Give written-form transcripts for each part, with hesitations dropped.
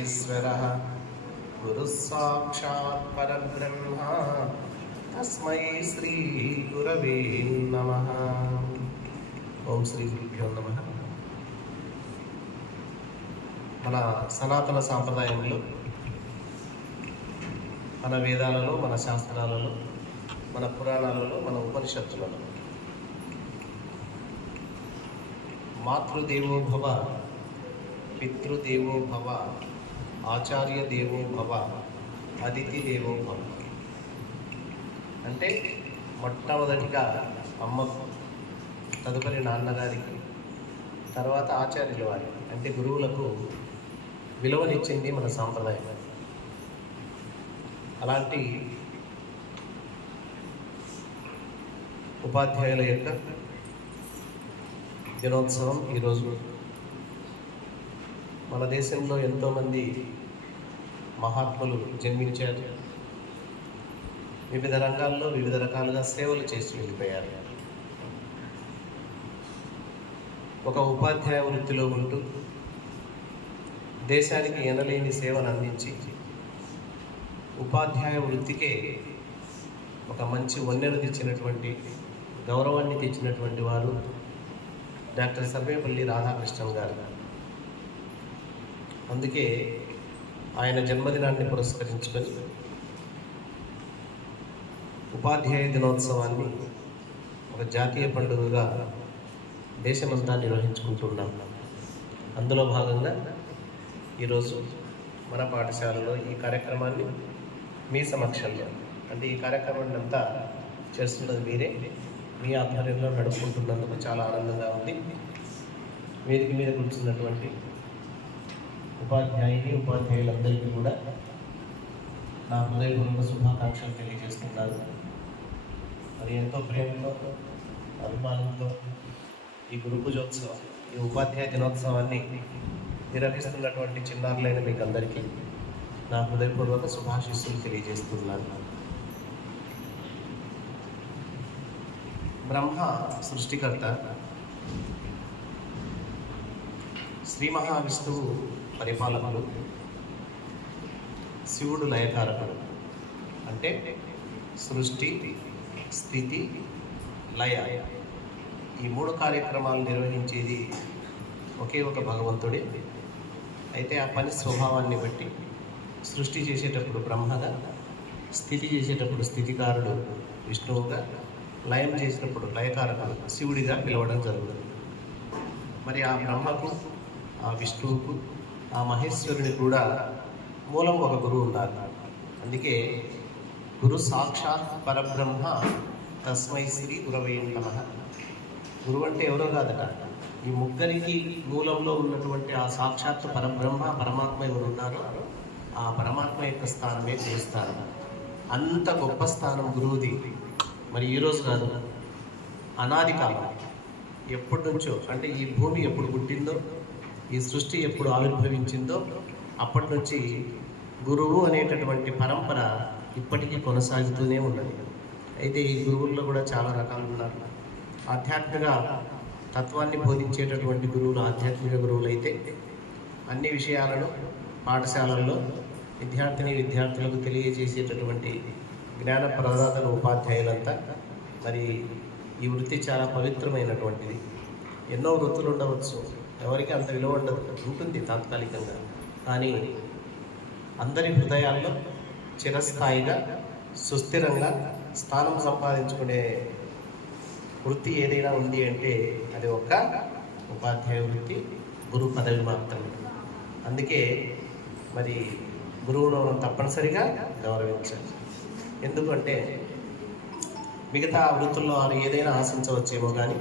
ఈశ్వరః గురు సాక్షాత్ పరబ్రహ్మ తస్మై శ్రీ గురవే నమః. ఓం శ్రీ గురుభ్యో నమః. మన సనాతన సాంప్రదాయంలో, మన వేదాలలో, మన శాస్త్రాలలో, మన పురాణాలలో, మన ఉపనిషత్తులలో మాతృదేవో భవ, పితృదేవో భవ, ఆచార్య దేవో భవ, అతిథి దేవో భవ అంటే మొట్టమొదటిగా అమ్మకు, తదుపరి నాన్నగారికి, తర్వాత ఆచార్యుల వారికి అంటే గురువులకు విలువనిచ్చింది మన సాంప్రదాయం. అలాంటి ఉపాధ్యాయుల యొక్క దినోత్సవం ఈరోజు. మన దేశంలో ఎంతోమంది మహాత్ములు జన్మించారు. వివిధ రంగాల్లో వివిధ రకాలుగా సేవలు చేసి వెళ్ళిపోయారు. ఒక ఉపాధ్యాయ వృత్తిలో ఉంటూ దేశానికి ఎనలేని సేవలు అందించి ఉపాధ్యాయ వృత్తికే ఒక మంచి వన్నెను తెచ్చినటువంటి, గౌరవాన్ని తెచ్చినటువంటి వారు డాక్టర్ సర్వేపల్లి రాధాకృష్ణన్ గారు. అందుకే ఆయన జన్మదినాన్ని పురస్కరించుకొని ఉపాధ్యాయ దినోత్సవాన్ని ఒక జాతీయ పండుగగా దేశమంతా నిర్వహించుకుంటున్నాం. అందులో భాగంగా ఈరోజు మన పాఠశాలలో ఈ కార్యక్రమాన్ని మీ సమక్షంలో, అంటే ఈ కార్యక్రమాన్ని అంతా చేస్తున్నది మీరే, మీ ఆధ్వర్యంలో నడుపుకుంటున్నందుకు చాలా ఆనందంగా ఉంది. వేదిక మీద కూర్చున్నటువంటి ఉపాధ్యాయులందరికీ కూడా నా హృదయపూర్వక శుభాకాంక్షలు తెలియజేస్తున్నారు. మరి ఎంతో ప్రేమతో, అభిమానంతో ఈ గురు పూజోత్సవం, ఈ ఉపాధ్యాయ దినోత్సవాన్ని నిర్వహిస్తున్నటువంటి చిన్నారులైన మీకు అందరికీ నా హృదయపూర్వక శుభాశీస్సులు తెలియజేస్తున్నాను. బ్రహ్మ సృష్టికర్త, శ్రీ మహావిష్ణువు పరిపాలకుడు, శివుడు లయకారకుడు. అంటే సృష్టి, స్థితి, లయ, ఈ మూడు కార్యక్రమాలు నిర్వహించేది ఒకే ఒక భగవంతుడే. అయితే ఆ పని స్వభావాన్ని బట్టి సృష్టి చేసేటప్పుడు బ్రహ్మగా, స్థితి చేసేటప్పుడు స్థితికారుడు విష్ణువుగా, లయం చేసినప్పుడు లయకారకుడు శివుడిగా పిలవడం జరుగుతుంది. మరి ఆ బ్రహ్మకు, ఆ విష్ణువుకు, ఆ మహేశ్వరుని కూడా మూలం ఒక గురువు ఉన్నారు. అందుకే గురు సాక్షాత్ పరబ్రహ్మ తస్మై శ్రీ గురవే నమః. గురువు అంటే ఎవరో కాదట, ఈ ముగ్గురికి మూలంలో ఉన్నటువంటి ఆ సాక్షాత్ పరబ్రహ్మ, పరమాత్మ ఎవరు ఉన్నారో ఆ పరమాత్మ యొక్క స్థానమే గురుస్థానం. అంత గొప్ప స్థానం గురువుది. మరి ఈరోజు కాదు, అనాది కాలం, ఎప్పటి నుంచో, అంటే ఈ భూమి ఎప్పుడు పుట్టిందో, ఈ సృష్టి ఎప్పుడు ఆవిర్భవించిందో అప్పటి నుంచి గురువు అనేటటువంటి పరంపర ఇప్పటికీ కొనసాగుతూనే ఉన్నది. అయితే ఈ గురువుల్లో కూడా చాలా రకాలు ఉన్నారు. ఆధ్యాత్మిక తత్వాన్ని బోధించేటటువంటి గురువులు ఆధ్యాత్మిక గురువులు అయితే అన్ని విషయాలను పాఠశాలల్లో విద్యార్థులకు తెలియజేసేటటువంటి జ్ఞాన ప్రదాతలు ఉపాధ్యాయులంతా. మరి ఈ వృత్తి చాలా పవిత్రమైనటువంటిది. ఎన్నో వృత్తులు ఉండవచ్చు, ఎవరికి అంత విలువ ఉండదు, ఉంటుంది తాత్కాలికంగా. కానీ అందరి హృదయాల్లో చిరస్థాయిగా, సుస్థిరంగా స్థానం సంపాదించుకునే వృత్తి ఏదైనా ఉంది అంటే అది ఒక ఉపాధ్యాయ వృత్తి, గురు పదవి మాత్రమే. అందుకే మరి గురువును మనం తప్పనిసరిగా గౌరవించాలి. ఎందుకంటే మిగతా వృత్తుల్లో వారు ఏదైనా ఆశించవచ్చేమో, కానీ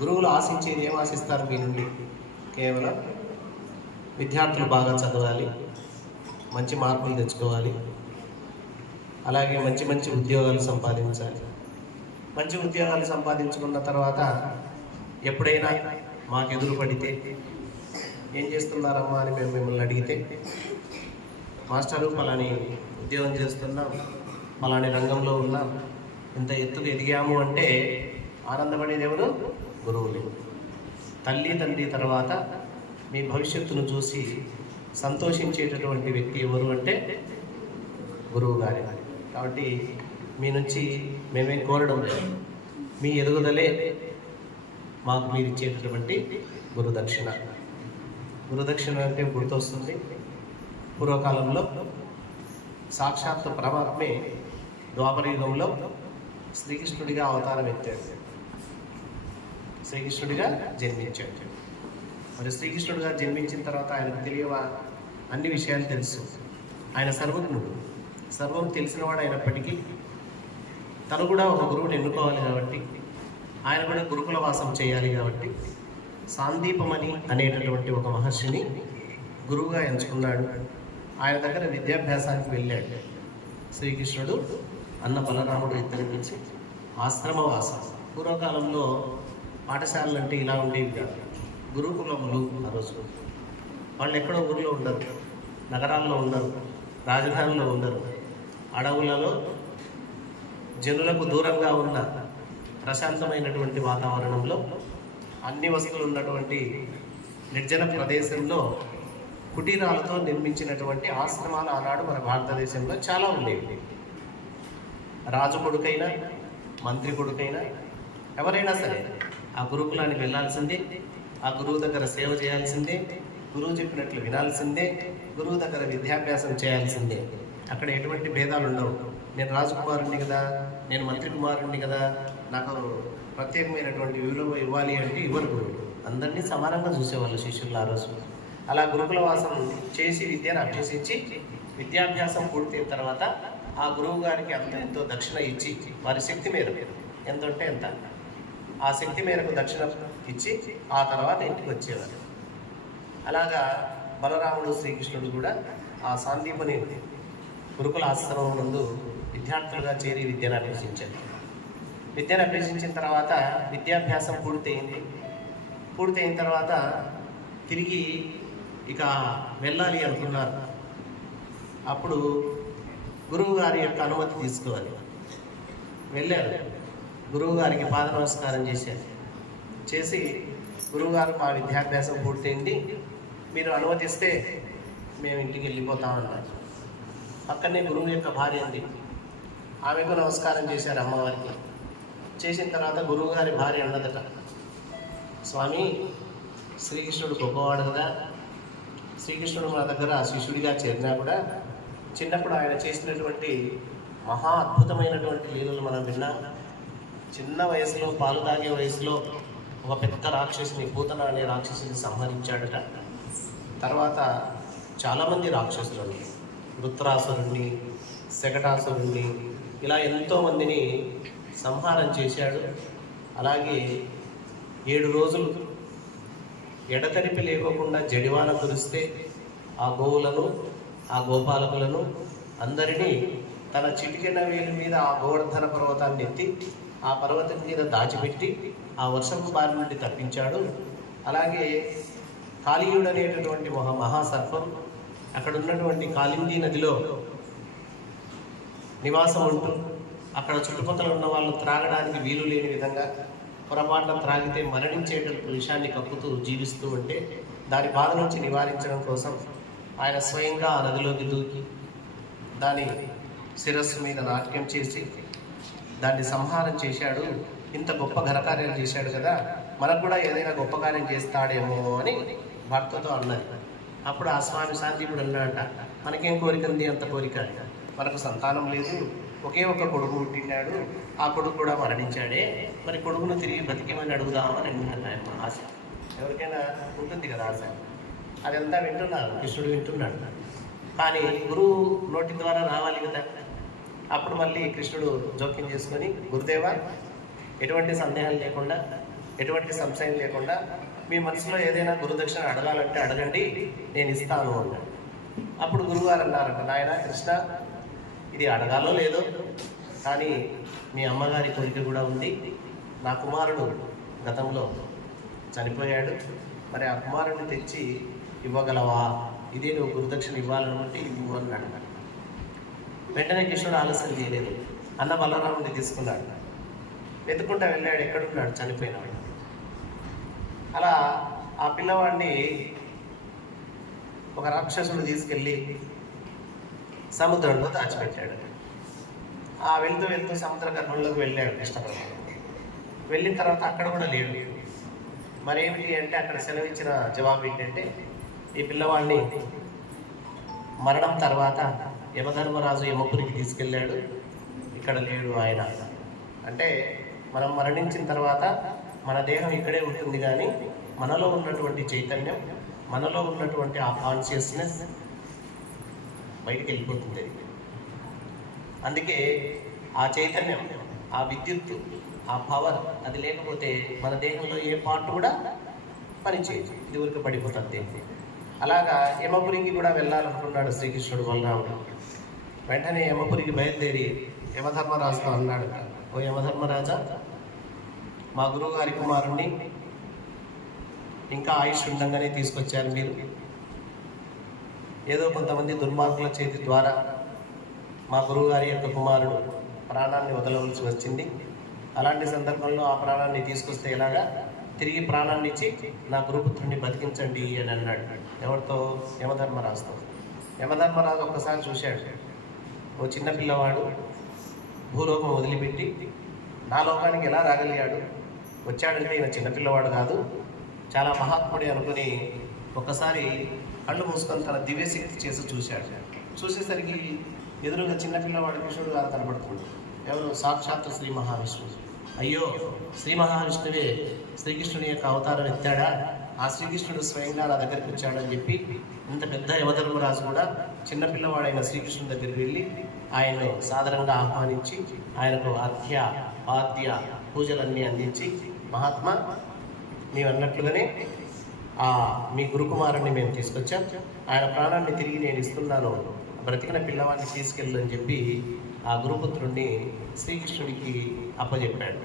గురువులు ఆశించేది ఏం ఆశిస్తారు మీ నుండి? కేవలం విద్యార్థులు బాగా చదవాలి, మంచి మార్కులు తెచ్చుకోవాలి, అలాగే మంచి మంచి ఉద్యోగాలు సంపాదించాలి. మంచి ఉద్యోగాలు సంపాదించుకున్న తర్వాత ఎప్పుడైనా మాకు ఎదురు పడితే, ఏం చేస్తున్నారమ్మా అని మేము మిమ్మల్ని అడిగితే, మాస్టరు పలాని ఉద్యోగం చేస్తున్నాం, పలాని రంగంలో ఉన్నాం, ఇంత ఎత్తుకు ఎదిగాము అంటే ఆనందపడేది ఎవరు? గురువులు. తల్లి తండ్రి తర్వాత మీ భవిష్యత్తును చూసి సంతోషించేటటువంటి వ్యక్తి ఎవరు అంటే గురువు గారి. కాబట్టి మీ నుంచి మేమేం కోరడం లేదు, మీ ఎదుగుదలే మాకు మీరు ఇచ్చేటటువంటి గురుదక్షిణ. గురుదక్షిణ అంటే గుర్తొస్తుంది, పూర్వకాలంలో సాక్షాత్ పరమాత్మే ద్వాపర యుగంలో శ్రీకృష్ణుడిగా అవతారం ఎత్తాడు, శ్రీకృష్ణుడిగా జన్మించాడు. మరి శ్రీకృష్ణుడిగా జన్మించిన తర్వాత ఆయనకు తెలియవా? అన్ని విషయాలు తెలుసు. ఆయన సర్వజ్ఞుడు, సర్వం తెలిసినవాడు అయినప్పటికీ తను కూడా ఒక గురువుని ఎన్నుకోవాలి కాబట్టి, ఆయన కూడా గురుకుల వాసం చేయాలి కాబట్టి సాందీపమని అనేటటువంటి ఒక మహర్షిని గురువుగా ఎంచుకున్నాడు. ఆయన దగ్గర విద్యాభ్యాసానికి వెళ్ళాడు. శ్రీకృష్ణుడు అన్న బలరాముడు ఇద్దరి నుంచి ఆశ్రమవాసం. పూర్వకాలంలో పాఠశాలలు అంటే ఇలా ఉండేవి కాదు, గురుకులములు. ఆ రోజు వాళ్ళు ఎక్కడో ఊరిలో ఉండరు, నగరాల్లో ఉండరు, రాజధానిలో ఉండరు, అడవులలో జనులకు దూరంగా ఉన్న ప్రశాంతమైనటువంటి వాతావరణంలో అన్ని వస్తువులు ఉన్నటువంటి నిర్జన ప్రదేశంలో కుటీరాలతో నిర్మించినటువంటి ఆశ్రమాలు ఆనాడు మన భారతదేశంలో చాలా ఉండేవి. రాజు కొడుకైనా మంత్రి కొడుకైనా ఎవరైనా సరే ఆ గురుకులానికి వెళ్ళాల్సిందే, ఆ గురువు దగ్గర సేవ చేయాల్సిందే, గురువు చెప్పినట్లు వినాల్సిందే, గురువు దగ్గర విద్యాభ్యాసం చేయాల్సిందే. అక్కడ ఎటువంటి భేదాలు ఉండవు. నేను రాజకుమారుణ్ణి కదా, నేను మంత్రి కుమారుణ్ణి కదా, నాకు ప్రత్యేకమైనటువంటి విలువ ఇవ్వాలి అంటే ఇవ్వరు. గురువులు అందరినీ సమానంగా చూసేవాళ్ళు శిష్యులు ఆ రోజు. అలా గురుకుల వాసం చేసి విద్యను అభ్యసించి విద్యాభ్యాసం పూర్తయిన తర్వాత ఆ గురువు గారికి ఎంతో దక్షిణ ఇచ్చి, వారి శక్తి మేరకు ఎంత ఉంటే ఎంత, ఆ శక్తి మేరకు దక్షిణ ఇచ్చి ఆ తర్వాత ఇంటికి వచ్చేవారు. అలాగా బలరాముడు శ్రీకృష్ణుడు కూడా ఆ సాందీపని గురుకుల ఆశ్రమం నందు విద్యార్థులుగా చేరి విద్యను అభ్యసించారు. విద్యను అభ్యసించిన తర్వాత విద్యాభ్యాసం పూర్తయిన తర్వాత తిరిగి ఇక వెళ్ళాలి అనుకున్నారు. అప్పుడు గురువు గారి యొక్క అనుమతి తీసుకోవాలి. వెళ్ళారు, గురువు గారికి పాద నమస్కారం చేసి గురువుగారు మా విద్యాభ్యాసం పూర్తయింది, మీరు అనుమతిస్తే మేము ఇంటికి వెళ్ళిపోతామన్నారు. పక్కనే గురువు యొక్క భార్య ఉంది, ఆమెకు నమస్కారం చేశారు అమ్మవారికి. చేసిన తర్వాత గురువు గారి భార్య అన్నదట, స్వామి శ్రీకృష్ణుడు గొప్పవాడు కదా, శ్రీకృష్ణుడు మన దగ్గర శిష్యుడిగా చేరినా కూడా చిన్నప్పుడు ఆయన చేసినటువంటి మహా అద్భుతమైనటువంటి లీలలు మనం విన్నాం. చిన్న వయసులో, పాలు తాగే వయసులో ఒక పెద్ద రాక్షసుని, పూతన అనే రాక్షసుని సంహరించాడట. తర్వాత చాలామంది రాక్షసులని, వృత్రాసురుణ్ణి, శకటాసురుణ్ణి, ఇలా ఎంతోమందిని సంహారం చేశాడు. అలాగే 7 రోజులు ఎడతెరిపి లేకోకుండా జడివాన కురిస్తే ఆ గోవులను, ఆ గోపాలకులను అందరినీ తన చిటికెన వేలు మీద ఆ గోవర్ధన పర్వతాన్ని ఎత్తి ఆ పర్వతం మీద దాచిపెట్టి ఆ వర్షపు బారి నుండి తప్పించాడు. అలాగే కాళీయుడు అనేటటువంటి మహాసర్పం అక్కడ ఉన్నటువంటి కాళిందీ నదిలో నివాసం ఉంటూ అక్కడ చుట్టుపక్కల ఉన్న వాళ్ళు త్రాగడానికి వీలు లేని విధంగా పొరపాటున త్రాగితే మరణించేటటువంటి విషయాన్ని కప్పుతూ జీవిస్తూ ఉంటే దాని బాధ నుంచి నివారించడం కోసం ఆయన స్వయంగా ఆ నదిలోకి దూకి దాని శిరస్సు మీద నాట్యం చేసి దాన్ని సంహారం చేశాడు. ఇంత గొప్ప ఘనకార్యం చేశాడు కదా, మనకు కూడా ఏదైనా గొప్ప కార్యం చేస్తాడేమో అని భర్తతో అన్నది. అప్పుడు ఆ స్వామి సాందీపుడు అన్నాడంట, మనకేం కోరిక ఉంది, అంత కోరిక, మనకు సంతానం లేదు, ఒకే ఒక కొడుకు పుట్టినాడు, ఆ కొడుకు కూడా మరణించాడే, మరి కొడుకును తిరిగి బతికేమని అడుగుదామని అన్నట్టు ఆశ. ఎవరికైనా ఉంటుంది కదా ఆశ. అదంతా వింటున్నారు, కృష్ణుడు వింటున్నాడు. కానీ గురువు నోటి ద్వారా రావాలి కదా. అప్పుడు మళ్ళీ కృష్ణుడు జోక్యం చేసుకొని, గురుదేవా ఎటువంటి సందేహాలు లేకుండా, ఎటువంటి సంశయం లేకుండా మీ మనసులో ఏదైనా గురుదక్షిణ అడగాలంటే అడగండి, నేను ఇస్తాను అన్నాడు. అప్పుడు గురువుగారు అన్నారంట, నాయన కృష్ణ, ఇది అడగాలో లేదో కానీ మీ అమ్మగారి కోరిక కూడా ఉంది. నా కుమారుడు గతంలో చనిపోయాడు, మరి ఆ కుమారుడిని తెచ్చి ఇవ్వగలవా? ఇదే నువ్వు గురుదక్షిణ ఇవ్వాలనుకుంటే ఇవ్వు అన్నాడు. వెంటనే కృష్ణుడు ఆలస్యం చేయలేదు, అన్న బలరాముడిని తీసుకున్నాడు, వెతుకుంటా వెళ్ళాడు, ఎక్కడున్నాడు, చనిపోయినాడు. అలా ఆ పిల్లవాడిని ఒక రాక్షసుడు తీసుకెళ్ళి సముద్రంలో దాచిపెట్టాడు. వెళ్తూ వెళ్తూ సముద్ర గర్భంలోకి వెళ్ళాడు కృష్ణ పరమాత్మ. వెళ్ళిన తర్వాత అక్కడ కూడా లేడు. మరేమిటి అంటే అక్కడ సెలవిచ్చిన జవాబు ఏంటంటే, ఈ పిల్లవాడిని మరణం తర్వాత యమధర్మరాజు యమపురికి తీసుకెళ్ళాడు, ఇక్కడ లేడు ఆయన. అంటే మనం మరణించిన తర్వాత మన దేహం ఇక్కడే ఉంటుంది, కానీ మనలో ఉన్నటువంటి చైతన్యం, మనలో ఉన్నటువంటి ఆ కాన్షియస్నెస్ బయటికి వెళ్ళిపోతుంది. అందుకే ఆ చైతన్యం, ఆ విద్యుత్, ఆ పవర్ అది లేకపోతే మన దేహంలో ఏ పార్ట్ కూడా పనిచేయదు, ఇది ఊరికి పడిపోతుంది. అలాగా యమపురికి కూడా వెళ్ళాలనుకున్నాడు శ్రీకృష్ణుడు బలరాముడు. వెంటనే యమపురికి బయలుదేరి యమధర్మరాజుతో అన్నాడు, ఓ యమధర్మరాజా, మా గురువు గారి కుమారుణ్ణి ఇంకా ఆయుష్ ఉండంగానే తీసుకొచ్చారు మీరు. ఏదో కొంతమంది దుర్మార్గుల చేతి ద్వారా మా గురువుగారి యొక్క కుమారుడు ప్రాణాన్ని వదలవలసి వచ్చింది. అలాంటి సందర్భంలో ఆ ప్రాణాన్ని తీసుకొస్తే ఎలాగా, తిరిగి ప్రాణాన్ని ఇచ్చి నా గురుపుత్రుడిని బతికించండి అని అన్నాడు. ఎవరితో? యమధర్మరాజుతో. యమధర్మరాజు ఒక్కసారి చూశాడు, ఓ చిన్న పిల్లవాడు భూలోకం వదిలిపెట్టి నా లోకానికి ఎలా రాగలిగాడు, వచ్చాడంటే ఈయన చిన్నపిల్లవాడు కాదు, చాలా మహాత్ముడి అనుకుని ఒక్కసారి కళ్ళు మూసుకొని తన దివ్యశక్తి చేసి చూశాడు. చూసేసరికి ఎదురుగా చిన్నపిల్లవాడు కృష్ణుడు గారు కనబడుతుంది. ఎవరు? సాక్షాత్తు శ్రీ మహావిష్ణువు. అయ్యో, శ్రీ మహావిష్ణువే శ్రీకృష్ణుని యొక్క అవతారం ఎత్తాడా, ఆ శ్రీకృష్ణుడు స్వయంగా నా దగ్గరికి వచ్చాడని చెప్పి ఇంత పెద్ద యమధర్మరాజు కూడా చిన్నపిల్లవాడైన శ్రీకృష్ణుని దగ్గరికి వెళ్ళి ఆయన్ను సాదరంగా ఆహ్వానించి ఆయనకు అర్ఘ్య పాద్య పూజలన్నీ అందించి, మహాత్మా నీవు అన్నట్లుగానే మీ గురుకుమారుణ్ణి మేము తీసుకొచ్చాం, ఆయన ప్రాణాన్ని తిరిగి నేను ఇస్తున్నాను, బ్రతికిన పిల్లవాడిని తీసుకెళ్ళు అని చెప్పి ఆ గురుపుత్రుడిని శ్రీకృష్ణుడికి అప్పచెప్పాడు.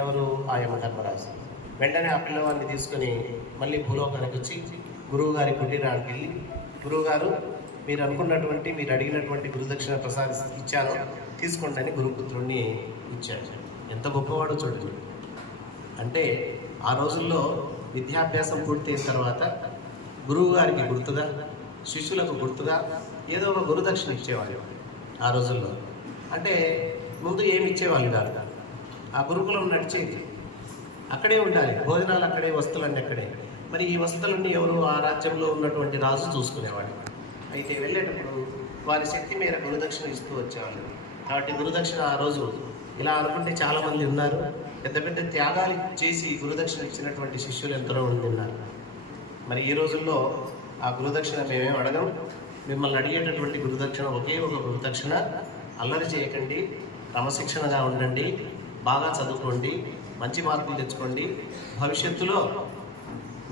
ఎవరు? ఆ యమధర్మరాజు. వెంటనే ఆ పిల్లవాడిని తీసుకొని మళ్ళీ భూలోకానికి వచ్చి గురువుగారి కుటీరానికి వెళ్ళి, గురువుగారు మీరు అనుకున్నటువంటి, మీరు అడిగినటువంటి గురుదక్షిణ ఇచ్చాను, తీసుకోండి అని గురుపుత్రుడిని ఇచ్చాడు. ఎంత గొప్పవాడో చూడండి. అంటే ఆ రోజుల్లో విద్యాభ్యాసం పూర్తయిన తర్వాత గురువు గారికి గుర్తుగా, శిష్యులకు గుర్తుగా ఏదో ఒక గురుదక్షిణ ఇచ్చేవాళ్ళు ఆ రోజుల్లో. అంటే ముందు ఏమి ఇచ్చేవాళ్ళు కాదు, ఆ గురుకులం నడిచేది, అక్కడే ఉండాలి, భోజనాలు అక్కడే, వస్తువులన్నీ అక్కడే. మరి ఈ వస్తువులన్నీ ఎవరు? ఆ రాజ్యంలో ఉన్నటువంటి రాజు చూసుకునేవాడు. అయితే వెళ్ళేటప్పుడు వారి శక్తి మేర గురుదక్షిణ ఇస్తూ వచ్చేవాళ్ళు. కాబట్టి గురుదక్షిణ ఆ రోజు ఇలా అనుకుంటే చాలామంది ఉన్నారు, పెద్ద పెద్ద త్యాగాలు చేసి గురుదక్షిణ ఇచ్చినటువంటి శిష్యులు ఎంతలో మంది ఉన్నారు. మరి ఈ రోజుల్లో ఆ గురుదక్షిణ మేమేం అడగం. మిమ్మల్ని అడిగేటటువంటి గురుదక్షిణ ఒకే ఒక గురుదక్షిణ, అల్లరి చేయకండి, క్రమశిక్షణగా ఉండండి, బాగా చదువుకోండి, మంచి మార్కులు తెచ్చుకోండి, భవిష్యత్తులో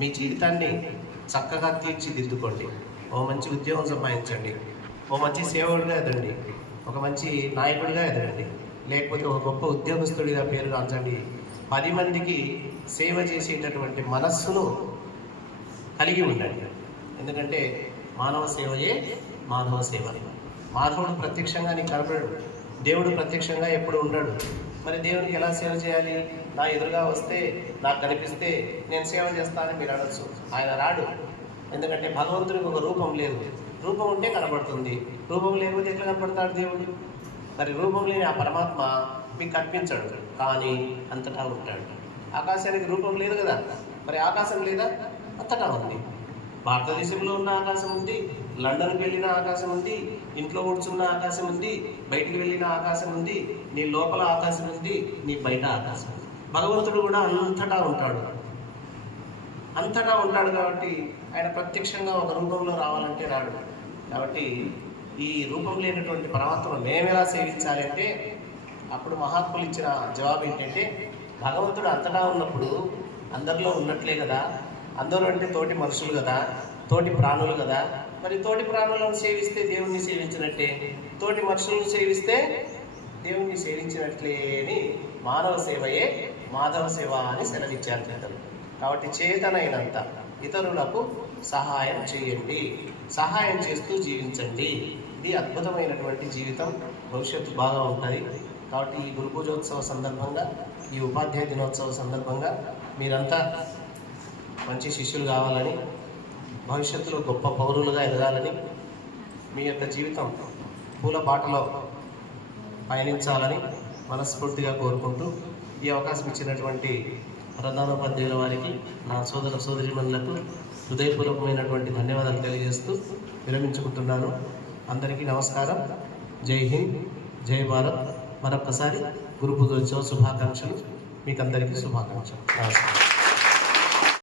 మీ జీవితాన్ని చక్కగా తీర్చిదిద్దుకోండి, ఓ మంచి ఉద్యోగం సంపాదించండి, ఓ మంచి సేవకుడిగా ఎదగండి, ఒక మంచి నాయకుడిగా ఎదగండి, లేకపోతే ఒక గొప్ప ఉద్యోగస్తుడిగా పేరుగాంచండి. 10 మందికి సేవ చేసేటటువంటి మనస్సును కలిగి ఉండండి. ఎందుకంటే మానవ సేవయే మాధవ సేవ. మాధవుడు ప్రత్యక్షంగా నీకు కనపడడు, దేవుడు ప్రత్యక్షంగా ఎప్పుడు ఉండడు. మరి దేవునికి ఎలా సేవ చేయాలి? నా ఎదురుగా వస్తే, నాకు కనిపిస్తే నేను సేవ చేస్తానని మీరు అనొచ్చు. ఆయన రాడు, ఎందుకంటే భగవంతుడికి ఒక రూపం లేదు. రూపం ఉంటే కనపడుతుంది, రూపం లేకపోతే ఎట్లా కనపడతాడు దేవుడు? మరి రూపం లేని ఆ పరమాత్మ మీకు కనిపించడు, కానీ అంతటా ఉంటాడు. ఆకాశానికి రూపం లేదు కదా, మరి ఆకాశం లేదా? అంతటా ఉంది. భారతదేశంలో ఉన్న ఆకాశం ఉంది, లండన్కి వెళ్ళిన ఆకాశం ఉంది, ఇంట్లో కూర్చున్న ఆకాశం ఉంది, బయటికి వెళ్ళిన ఆకాశం ఉంది, నీ లోపల ఆకాశం ఉంది, నీ బయట ఆకాశం ఉంది. భగవంతుడు కూడా అంతటా ఉంటాడు. అంతటా ఉంటాడు కాబట్టి ఆయన ప్రత్యక్షంగా ఒక రూపంలో రావాలంటే రాడు. కాబట్టి ఈ రూపం లేనటువంటి పరమాత్మను మేమెలా సేవించాలి అంటే, అప్పుడు మహాత్ములు ఇచ్చిన జవాబు ఏంటంటే, భగవంతుడు అంతటా ఉన్నప్పుడు అందరిలో ఉన్నట్లే కదా, అందరూ అంటే తోటి మనుషులు కదా, తోటి ప్రాణులు కదా, మరి తోటి ప్రాణులను సేవిస్తే దేవుణ్ణి సేవించినట్టే, తోటి మనుషులను సేవిస్తే దేవుణ్ణి సేవించినట్లే అని మానవ సేవయే మాధవ సేవ అని సెలవిచ్చారు పెద్దలు. కాబట్టి చేతనైనంత ఇతరులకు సహాయం చేయండి, సహాయం చేస్తూ జీవించండి. ఇది అద్భుతమైనటువంటి జీవితం, భవిష్యత్తు బాగా ఉంటుంది. కాబట్టి ఈ గురు పూజోత్సవ సందర్భంగా, ఈ ఉపాధ్యాయ దినోత్సవ సందర్భంగా మీరంతా మంచి శిష్యులు కావాలని, భవిష్యత్తులో గొప్ప పౌరులుగా ఎదగాలని, మీ యొక్క జీవితం పూల బాటలో పయనించాలని మనస్ఫూర్తిగా కోరుకుంటూ ఈ అవకాశం ఇచ్చినటువంటి ప్రధానోపాధ్యాయుల వారికి, నా సోదర సోదరీమణులకు హృదయపూర్వకమైనటువంటి ధన్యవాదాలు తెలియజేస్తూ విరమించుకుంటున్నాను. అందరికీ నమస్కారం. జై హింద్, జై భారత్. మరొకసారి గురు పూజోత్సవ శుభాకాంక్షలు. మీకందరికీ శుభాకాంక్షలు. నమస్కారం.